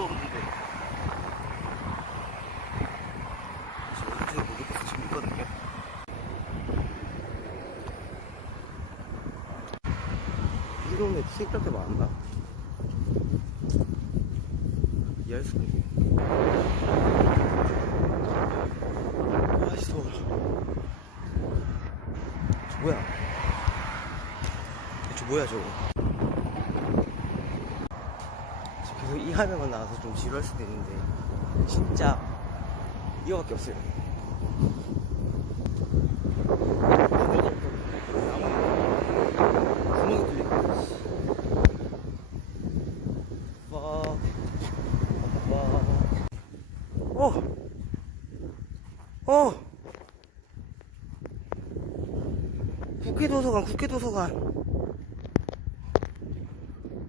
또 없는데. 제가 모두 같이 믿거든요. 이 동네 시집가게 많나? 이해할 수가 있네. 아이씨, 더워. 저 뭐야? 저 뭐야, 저거? 계속 이 화면만 나와서 좀 지루할 수도 있는데, 진짜, 이거밖에 없어요. 어, 어, 국회 도서관, 국회 도서관,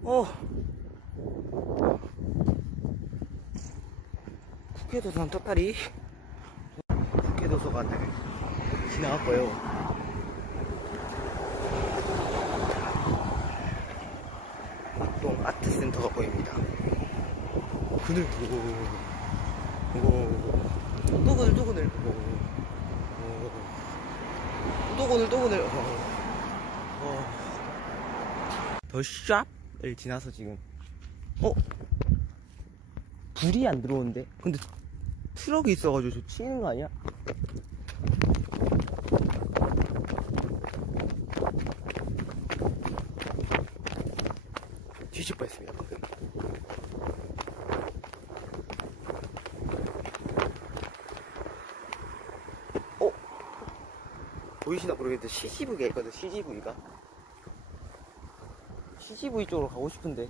어, 국회 도서관 떴다리, 국회 도서관 지나갔고요. 또 아트센터가 보입니다. 그늘 보고, 또 그늘, 또 그늘 보고, 어, 또 그늘, 또 그늘, 어, 어. 더 샵을 지나서 지금, 어? 불이 안 들어오는데? 근데 트럭이 있어가지고 저 치이는 거 아니야? 뒤질 뻔했습니다 방금 어? 보이시나 모르겠는데 CGV가 있거든 CGV가 CGV 쪽으로 가고 싶은데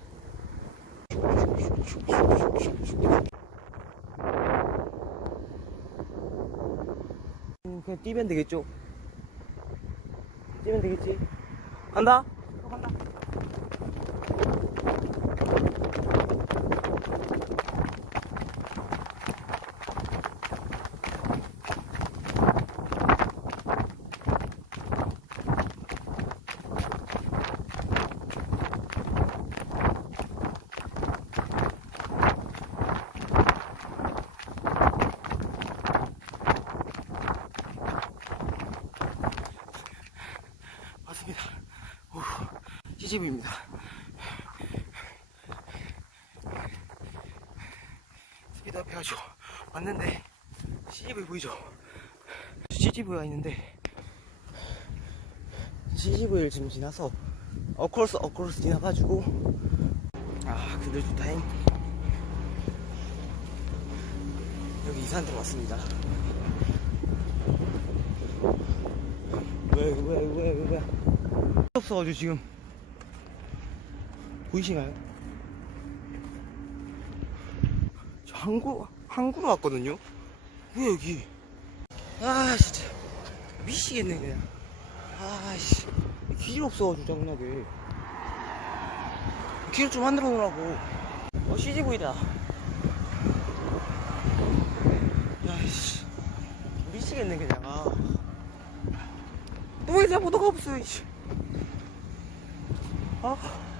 그냥 뛰면 되겠죠 뛰면 되겠지 간다. 오, CGV입니다. 스피드업 해가지고 왔는데 CGV 보이죠? CGV가 있는데 CGV를 지금 지나서 어크로스 어크로스 지나가지고 아 그들 좋다잉 여기 이산들 왔습니다 왜, 왜, 왜, 왜, 왜. 없어가지고 지금. 보이시나요? 저 항구, 항구로 왔거든요? 왜 여기? 아, 진짜. 미치겠네, 그냥. 아, 씨. 길이 없어가지고, 짜증나게. 길을 좀 만들어 놓으라고. 어, CGV다. 야, 씨. 미치겠네, 그냥. 아. 또 이제 보도가 없어, 이씨. 아.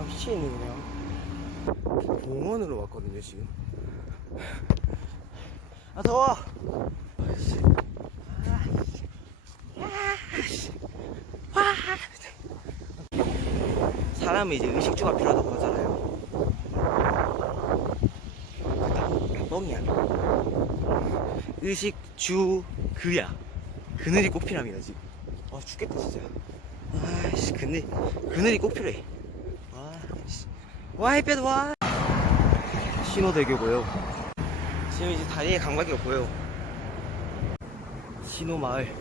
아, 미치겠네, 그냥. 공원으로 왔거든요, 지금. 아, 더워! 아이씨. 와. 사람은 이제 의식주가 필요하다고 하잖아요. 그다 뻥이야. 의식 주 그야 그늘이 꼭 필요합니다 지금 아 죽겠다 진짜 아씨 그늘 그늘이 꼭 필요해 와 햇볕 와 신호대교 보여 지금 이제 다리에 감각이 없고요. 신호마을